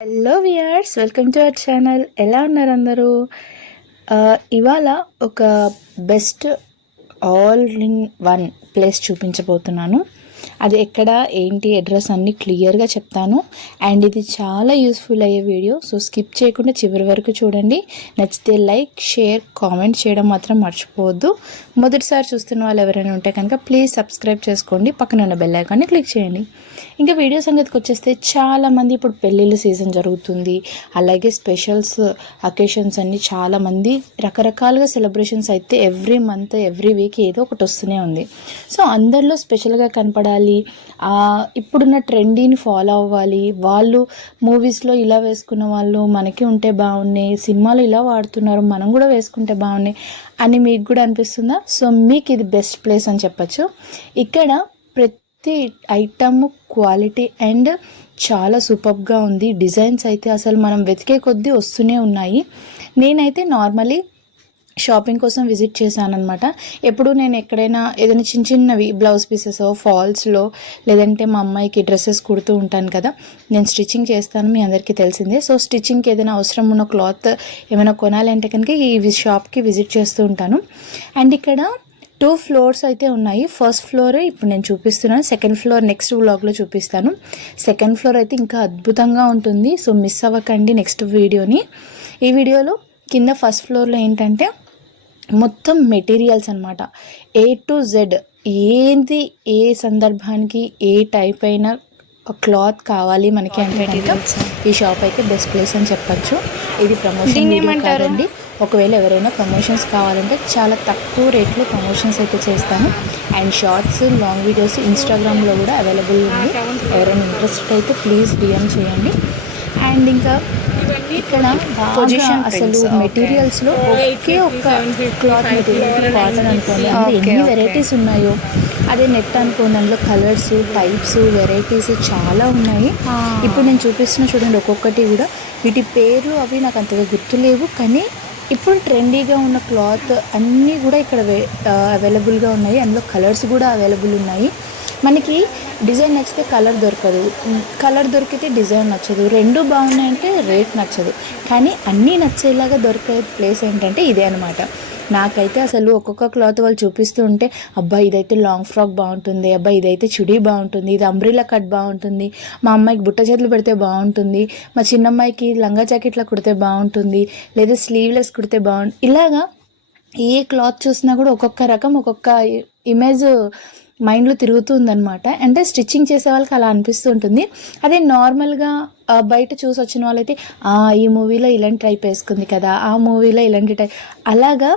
Hello viewers welcome to our channel ఎలా ఉన్నారు అందరూ? ఇవాళ ఒక best all in one place చూపించబోతున్నాను. అది ఎక్కడ ఏంటి అడ్రస్ అన్ని క్లియర్గా చెప్తాను. అండ్ ఇది చాలా యూస్ఫుల్ అయ్యే వీడియో సో స్కిప్ చేయకుండా చివరి వరకు చూడండి. నచ్చితే లైక్ షేర్ కామెంట్ చేయడం మాత్రం మర్చిపోవద్దు. మొదటిసారి చూస్తున్న వాళ్ళు ఎవరైనా ఉంటే కనుక ప్లీజ్ సబ్స్క్రైబ్ చేసుకోండి. పక్కన ఉన్న బెల్ ఐకాన్ని క్లిక్ చేయండి. ఇంకా వీడియో సంగతికి వచ్చేస్తే చాలామంది ఇప్పుడు పెళ్ళిళ్ళ సీజన్ జరుగుతుంది. అలాగే స్పెషల్స్ అకేషన్స్ అన్నీ చాలామంది రకరకాలుగా సెలబ్రేషన్స్ అయితే ఎవ్రీ మంత్ ఎవ్రీ వీక్ ఏదో ఒకటి వస్తూనే ఉంది. సో అందరిలో స్పెషల్గా కనపడాలి ఆ, ఇప్పుడున్న ట్రెండీని ఫాలో అవ్వాలి. వాళ్ళు మూవీస్లో ఇలా వేసుకున్న వాళ్ళు మనకి ఉంటే బాగున్నాయి సినిమాలు ఇలా వాడుతున్నారు మనం కూడా వేసుకుంటే బాగున్నాయి అని మీకు కూడా అనిపిస్తుందా? సో మీకు ఇది బెస్ట్ ప్లేస్ అని చెప్పచ్చు. ఇక్కడ ప్రతి ఐటమ్ క్వాలిటీ అండ్ చాలా సూపర్గా ఉంది. డిజైన్స్ అయితే అసలు మనం వెతికే కొద్దీ వస్తూనే ఉన్నాయి. నేనైతే నార్మలీ షాపింగ్ కోసం విజిట్ చేశానమాట ఎప్పుడు నేను ఎక్కడైనా ఏదైనా చిన్న చిన్నవి బ్లౌజ్ పీసెస్ ఫాల్స్లో లేదంటే మా అమ్మాయికి డ్రెస్సెస్ కుడుతూ ఉంటాను కదా నేను స్టిచ్చింగ్ చేస్తాను మీ అందరికీ తెలిసిందే. సో స్టిచ్చింగ్కి ఏదైనా అవసరం ఉన్న క్లాత్ ఏమైనా కొనాలంటే కనుక ఈ వి- షాప్కి విజిట్ చేస్తూ ఉంటాను. అండ్ ఇక్కడ టూ ఫ్లోర్స్ అయితే ఉన్నాయి. ఫస్ట్ ఫ్లోర్ ఇప్పుడు నేను చూపిస్తున్నాను. సెకండ్ ఫ్లోర్ నెక్స్ట్ వ్లాగ్లో చూపిస్తాను. సెకండ్ ఫ్లోర్ అయితే ఇంకా అద్భుతంగా ఉంటుంది. సో మిస్ అవ్వకండి నెక్స్ట్ వీడియోని. ఈ వీడియోలో కింద ఫస్ట్ ఫ్లోర్లో ఏంటంటే మొత్తం మెటీరియల్స్ అనమాట ఏ టు జెడ్ ఏంది ఏ సందర్భానికి ఏ టైప్ అయిన క్లాత్ కావాలి మనకి అంటే ఈ షాప్ అయితే బెస్ట్ ప్లేస్ అని చెప్పొచ్చు. ఇది ప్రమోషన్ దీన్ని వీడియో ఏమంటారు? కాదండి. ఒకవేళ ఎవరైనా ప్రమోషన్స్ కావాలంటే చాలా తక్కువ రేట్లో ప్రమోషన్స్ అయితే చేస్తాను. అండ్ షార్ట్స్ లాంగ్ వీడియోస్ ఇన్స్టాగ్రామ్లో కూడా అవైలబుల్ ఉంది. ఎవరైనా ఇంట్రెస్ట్ అయితే ప్లీజ్ డిఎం చేయండి. అండ్ ఇంకా ఇక్కడ బాగా Position అసలు. మెటీరియల్స్లో ఒకే ఒక్క క్లాత్ మెటీరియల్ కాటన్ అనుకోండి. ఎన్ని. వెరైటీస్ ఉన్నాయో అదే నెట్ అనుకోండి. అందులో కలర్స్ టైప్స్ వెరైటీస్ చాలా ఉన్నాయి. ఇప్పుడు నేను చూపిస్తున్న చూడండి ఒక్కొక్కటి కూడా. వీటి పేరు అవి నాకు అంతగా గుర్తులేవు కానీ ఇప్పుడు ట్రెండీగా ఉన్న క్లాత్ అన్నీ కూడా ఇక్కడ అవైలబుల్గా ఉన్నాయి. అందులో కలర్స్ కూడా అవైలబుల్ ఉన్నాయి. మనకి డిజైన్ నచ్చితే కలర్ దొరకదు. కలర్ దొరికితే డిజైన్ నచ్చదు. రెండు బాగున్నాయంటే రేట్ నచ్చదు. కానీ అన్నీ నచ్చేలాగా దొరికే ప్లేస్ ఏంటంటే ఇదే అనమాట నాకైతే అసలు ఒక్కొక్క క్లాత్ వాళ్ళు చూపిస్తూ ఉంటే అబ్బా ఇదైతే లాంగ్ ఫ్రాక్ బాగుంటుంది అబ్బా ఇదైతే చుడీ బాగుంటుంది ఇది అంబ్రిలా కట్ బాగుంటుంది మా అమ్మాయికి బుట్ట చేతులు పెడితే బాగుంటుంది మా చిన్నమ్మాయికి లంగా జాకెట్లా కుడితే బాగుంటుంది లేదా స్లీవ్లెస్ కుడితే బాగుంటుంది ఇలాగా ఏ క్లాత్ చూసినా కూడా ఒక్కొక్క రకం ఒక్కొక్క ఇమేజ్ మైండ్లో తిరుగుతుందనమాట అంటే స్టిచ్చింగ్ చేసే వాళ్ళకి అలా అనిపిస్తూ ఉంటుంది అదే నార్మల్గా బయట చూసి వచ్చిన వాళ్ళైతే "ఆ, ఈ మూవీలో ఇలాంటి టైప్ వేసుకుంది కదా ఆ మూవీలో ఇలాంటి టైప్ అలాగా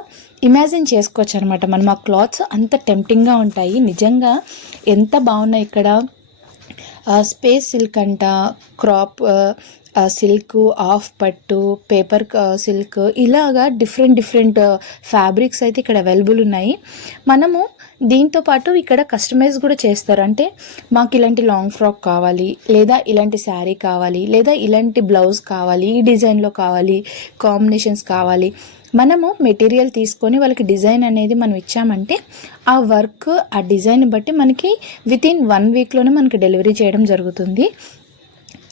ఇమాజిన్ చేసుకోవచ్చు అనమాట మనం. ఆ క్లాత్స్ అంత టెంప్టింగ్గా ఉంటాయి. నిజంగా ఎంత బాగున్నాయి ఇక్కడ. స్పేస్ సిల్క్ అంట క్రాప్ సిల్క్ ఆఫ్ పట్టు పేపర్ సిల్క్ ఇలాగా డిఫరెంట్ డిఫరెంట్ ఫ్యాబ్రిక్స్ అయితే ఇక్కడ అవైలబుల్ ఉన్నాయి. మనము దీంతో పాటు ఇక్కడ కస్టమైజ్ కూడా చేస్తారు. అంటే మాకు ఇలాంటి లాంగ్ ఫ్రాక్ కావాలి లేదా ఇలాంటి శారీ కావాలి లేదా ఇలాంటి బ్లౌజ్ కావాలి ఈ డిజైన్లో కావాలి కాంబినేషన్స్ కావాలి. మనము మెటీరియల్ తీసుకొని వాళ్ళకి డిజైన్ అనేది మనం ఇచ్చామంటే ఆ వర్క్ ఆ డిజైన్ బట్టి మనకి వితిన్ వన్ వీక్లోనే మనకి డెలివరీ చేయడం జరుగుతుంది.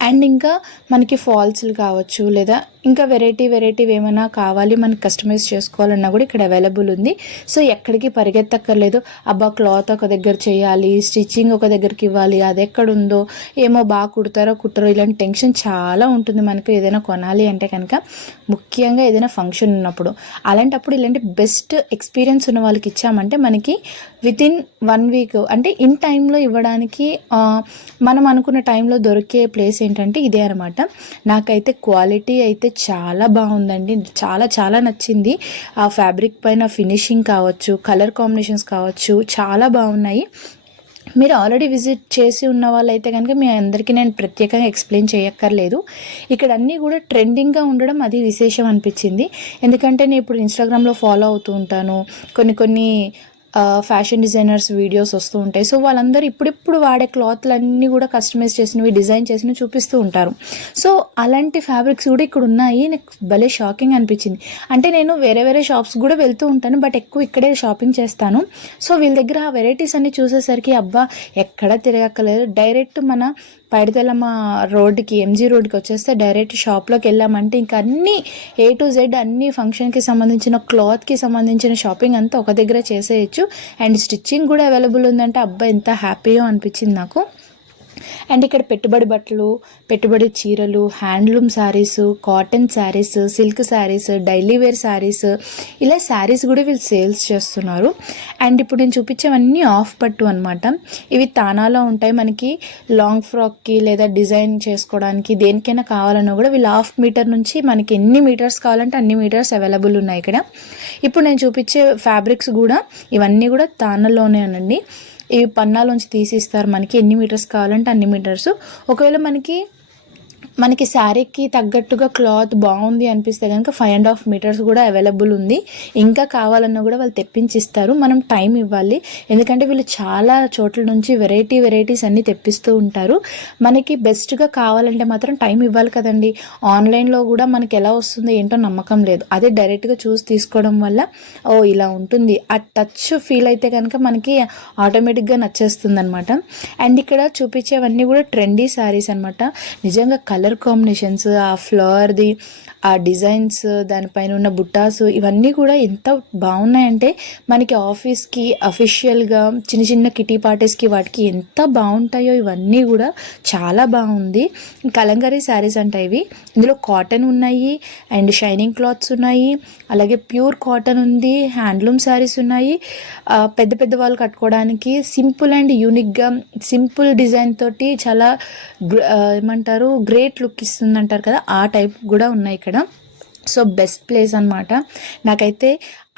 అండ్ ఇంకా మనకి ఫాల్స్లు కావచ్చు లేదా ఇంకా వెరైటీ వెరైటీ ఏమైనా కావాలి మనకి కస్టమైజ్ చేసుకోవాలన్నా కూడా ఇక్కడ అవైలబుల్ ఉంది. సో ఎక్కడికి పరిగెత్తక్కర్లేదు. అబ్బా క్లాత్ ఒక దగ్గర చేయాలి స్టిచ్చింగ్ ఒక దగ్గరికి ఇవ్వాలి అది ఎక్కడుందో ఏమో బాగా కుడతారో కుట్టరో ఇలాంటి టెన్షన్ చాలా ఉంటుంది మనకు ఏదైనా కొనాలి అంటే కనుక. ముఖ్యంగా ఏదైనా ఫంక్షన్ ఉన్నప్పుడు. అలాంటప్పుడు ఇలాంటి బెస్ట్ ఎక్స్పీరియన్స్ ఉన్న వాళ్ళకి ఇచ్చామంటే మనకి వితిన్ వన్ వీక్ అంటే ఇన్ టైంలో ఇవ్వడానికి మనం అనుకున్న టైంలో దొరికే ప్లేస్ ఏంటంటే ఇదే అనమాట నాకైతే క్వాలిటీ అయితే చాలా బాగుందండి. చాలా చాలా నచ్చింది. ఆ ఫ్యాబ్రిక్ పైన ఫినిషింగ్ కావచ్చు కలర్ కాంబినేషన్స్ కావచ్చు చాలా బాగున్నాయి. మీరు ఆల్రెడీ విజిట్ చేసి ఉన్న వాళ్ళైతే కనుక మీ అందరికీ నేను ప్రత్యేకంగా ఎక్స్ప్లెయిన్ చేయక్కర్లేదు. ఇక్కడ అన్నీ కూడా ట్రెండింగ్గా ఉండడం అది విశేషం అనిపించింది. ఎందుకంటే నేను ఇప్పుడు ఇన్స్టాగ్రామ్లో ఫాలో అవుతూ ఉంటాను. కొన్ని కొన్ని ఫ్యాషన్ డిజైనర్స్ వీడియోస్ వస్తూ ఉంటాయి. సో వాళ్ళందరూ ఇప్పుడిప్పుడు వాడే క్లాత్లు అన్నీ కూడా కస్టమైజ్ చేసినవి డిజైన్ చేసినవి చూపిస్తూ ఉంటారు. సో అలాంటి ఫ్యాబ్రిక్స్ కూడా ఇక్కడ ఉన్నాయి. నాకు భలే షాకింగ్ అనిపించింది. అంటే నేను వేరే వేరే షాప్స్ కూడా వెళ్తూ ఉంటాను బట్ ఎక్కువ ఇక్కడే షాపింగ్ చేస్తాను. సో వీళ్ళ దగ్గర ఆ వెరైటీస్ అన్ని చూసేసరికి అబ్బా ఎక్కడ తిరగక్కలేదు డైరెక్ట్ మన పైడితెల్లమ్మ రోడ్డుకి ఎంజీ రోడ్డుకి వచ్చేస్తే డైరెక్ట్ షాప్లోకి వెళ్ళామంటే ఇంకా అన్ని ఏ టు జెడ్ అన్ని ఫంక్షన్కి సంబంధించిన క్లాత్కి సంబంధించిన షాపింగ్ అంతా ఒక దగ్గర చేసేయచ్చు. అండ్ స్టిచ్చింగ్ కూడా అవైలబుల్ ఉందంటే అబ్బాయి ఎంత హ్యాపీగా అనిపించింది నాకు. అండ్ ఇక్కడ పెట్టుబడి బట్టలు పెట్టుబడి చీరలు handloom sarees cotton sarees silk sarees daily wear sarees ఇలా శారీస్ కూడా వీళ్ళు సేల్స్ చేస్తున్నారు. అండ్ ఇప్పుడు నేను చూపించేవన్నీ ఆఫ్ పట్టు అనమాట ఇవి తానాలో ఉంటాయి. మనకి లాంగ్ ఫ్రాక్కి లేదా డిజైన్ చేసుకోవడానికి దేనికైనా కావాలన్నా కూడా వీళ్ళు హాఫ్ మీటర్ నుంచి మనకి ఎన్ని మీటర్స్ కావాలంటే అన్ని మీటర్స్ అవైలబుల్ ఉన్నాయి ఇక్కడ. ఇప్పుడు నేను చూపించే ఫ్యాబ్రిక్స్ కూడా ఇవన్నీ కూడా తానలోనే అనండి. ఈ పన్నాలోంచి తీసి ఇస్తారు మనకి ఎన్ని మీటర్స్ కావాలంటే అన్ని మీటర్స్. ఒకవేళ మనకి మనకి శారీకి తగ్గట్టుగా క్లాత్ బాగుంది అనిపిస్తే కనుక ఫైవ్ అండ్ హాఫ్ మీటర్స్ కూడా అవైలబుల్ ఉంది. ఇంకా కావాలన్నా కూడా వాళ్ళు తెప్పించి ఇస్తారు మనం టైం ఇవ్వాలి. ఎందుకంటే వీళ్ళు చాలా చోట్ల నుంచి వెరైటీ వెరైటీస్ అన్నీ తెప్పిస్తూ ఉంటారు. మనకి బెస్ట్గా కావాలంటే మాత్రం టైం ఇవ్వాలి కదండి. ఆన్లైన్లో కూడా మనకి ఎలా వస్తుందో ఏంటో నమ్మకం లేదు. అదే డైరెక్ట్గా చూసి తీసుకోవడం వల్ల ఓ ఇలా ఉంటుంది. ఆ టచ్ ఫీల్ అయితే కనుక మనకి ఆటోమేటిక్గా నచ్చేస్తుంది అనమాట అండ్ ఇక్కడ చూపించేవన్నీ కూడా ట్రెండీ శారీస్ అనమాట నిజంగా కలర్ కాంబినేషన్స్ ఆ ఫ్లవర్ది ఆ డిజైన్స్ దానిపైన ఉన్న బుట్టాస్ ఇవన్నీ కూడా ఎంత బాగున్నాయంటే మనకి ఆఫీస్కి అఫీషియల్గా చిన్న చిన్న కిటీ పార్టీస్కి వాటికి ఎంత బాగుంటాయో ఇవన్నీ కూడా చాలా బాగుంది. కలంకారీ శారీస్ అంట ఇవి. ఇందులో కాటన్ ఉన్నాయి అండ్ షైనింగ్ క్లాత్స్ ఉన్నాయి. అలాగే ప్యూర్ కాటన్ ఉంది హ్యాండ్లూమ్ శారీస్ ఉన్నాయి. పెద్ద పెద్ద వాళ్ళు కట్టుకోవడానికి సింపుల్ అండ్ యూనిక్గా సింపుల్ డిజైన్ తోటి చాలా ఏమంటారు గ్రే గ్రేట్ లుక్ ఇస్తుంది అంటారు కదా ఆ టైప్ కూడా ఉన్నాయి ఇక్కడ. సో బెస్ట్ ప్లేస్ అనమాట నాకైతే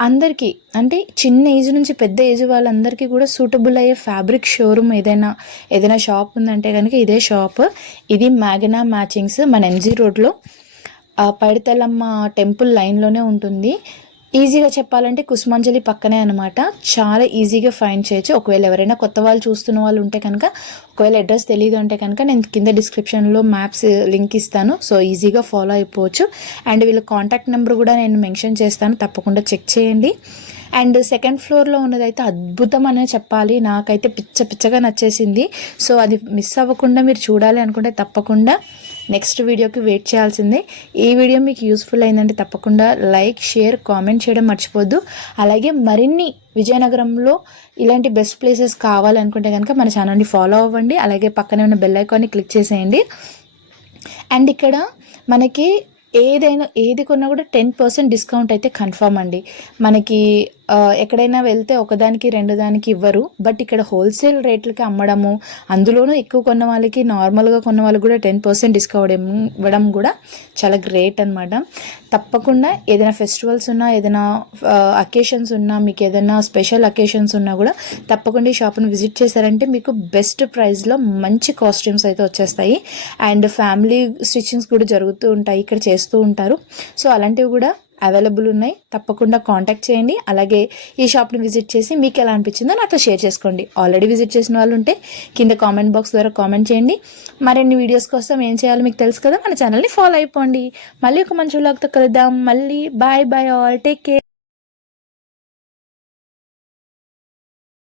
అందరికీ అంటే చిన్న ఏజ్ నుంచి పెద్ద ఏజ్ వాళ్ళందరికీ కూడా సూటబుల్ అయ్యే ఫ్యాబ్రిక్ షోరూమ్ ఏదైనా ఏదైనా షాప్ ఉందంటే కనుక ఇదే షాప్ ఇది మ్యాగనా మ్యాచింగ్స్ మన ఎంజీ రోడ్లో పైడితల్లమ్మ టెంపుల్ లైన్లోనే ఉంటుంది. ఈజీగా చెప్పాలంటే కుసుమాంజలి పక్కనే అనమాట చాలా ఈజీగా ఫైండ్ చేయొచ్చు. ఒకవేళ ఎవరైనా కొత్త వాళ్ళు చూస్తున్న వాళ్ళు ఉంటే కనుక ఒకవేళ అడ్రస్ తెలియదు అంటే కనుక నేను కింద డిస్క్రిప్షన్లో మ్యాప్స్ లింక్ ఇస్తాను. సో ఈజీగా ఫాలో అయిపోవచ్చు. అండ్ వీళ్ళ కాంటాక్ట్ నెంబర్ కూడా నేను మెన్షన్ చేస్తాను. తప్పకుండా చెక్ చేయండి. అండ్ సెకండ్ ఫ్లోర్లో ఉన్నదైతే అద్భుతం అనే చెప్పాలి. నాకైతే పిచ్చ పిచ్చగా నచ్చేసింది. సో అది మిస్ అవ్వకుండా మీరు చూడాలి అనుకుంటే తప్పకుండా నెక్స్ట్ వీడియోకి వెయిట్ చేయాల్సిందే. ఈ వీడియో మీకు యూస్ఫుల్ అయిందంటే తప్పకుండా లైక్ షేర్ కామెంట్ చేయడం మర్చిపోద్దు అలాగే మరిన్ని విజయనగరంలో ఇలాంటి బెస్ట్ ప్లేసెస్ కావాలనుకుంటే కనుక మన ఛానల్ని ఫాలో అవ్వండి. అలాగే పక్కనే ఉన్న బెల్ ఐకాన్ని క్లిక్ చేసేయండి. అండ్ ఇక్కడ మనకి ఏదైనా ఏది కొన్నా కూడా టెన్ పర్సెంట్ డిస్కౌంట్ అయితే కన్ఫర్మ్ అండి. మనకి ఎక్కడైనా వెళ్తే ఒకదానికి రెండు దానికి ఇవ్వరు. బట్ ఇక్కడ హోల్సేల్ రేట్లకి అమ్మడము అందులోనూ ఎక్కువ కొన్న వాళ్ళకి నార్మల్గా కొన్న వాళ్ళకి కూడా టెన్ పర్సెంట్ డిస్కౌంట్ ఇవ్వడం- కూడా చాలా గ్రేట్ అనమాట తప్పకుండా ఏదైనా ఫెస్టివల్స్ ఉన్నా ఏదైనా అకేషన్స్ ఉన్నా మీకు ఏదైనా స్పెషల్ అకేషన్స్ ఉన్నా కూడా తప్పకుండా ఈ షాప్ని విజిట్ చేశారంటే మీకు బెస్ట్ ప్రైస్లో మంచి కాస్ట్యూమ్స్ అయితే వచ్చేస్తాయి. అండ్ ఫ్యామిలీ స్టిచ్చింగ్స్ కూడా జరుగుతూ ఉంటాయి ఇక్కడ చేస్తూ ఉంటారు. సో అలాంటివి కూడా అవైలబుల్ ఉన్నాయి తప్పకుండా కాంటాక్ట్ చేయండి. అలాగే ఈ షాప్ని విజిట్ చేసి మీకు ఎలా అనిపించిందో నాతో షేర్ చేసుకోండి. ఆల్రెడీ విజిట్ చేసిన వాళ్ళు ఉంటే కింద కామెంట్ బాక్స్ ద్వారా కామెంట్ చేయండి. మరిన్ని వీడియోస్ కోసం ఏం చేయాలో మీకు తెలుసు కదా మన ఛానల్ని ఫాలో అయిపోండి. మళ్ళీ ఒక మంచి వ్లాగ్తో కలుద్దాం. మళ్ళీ bye bye all take care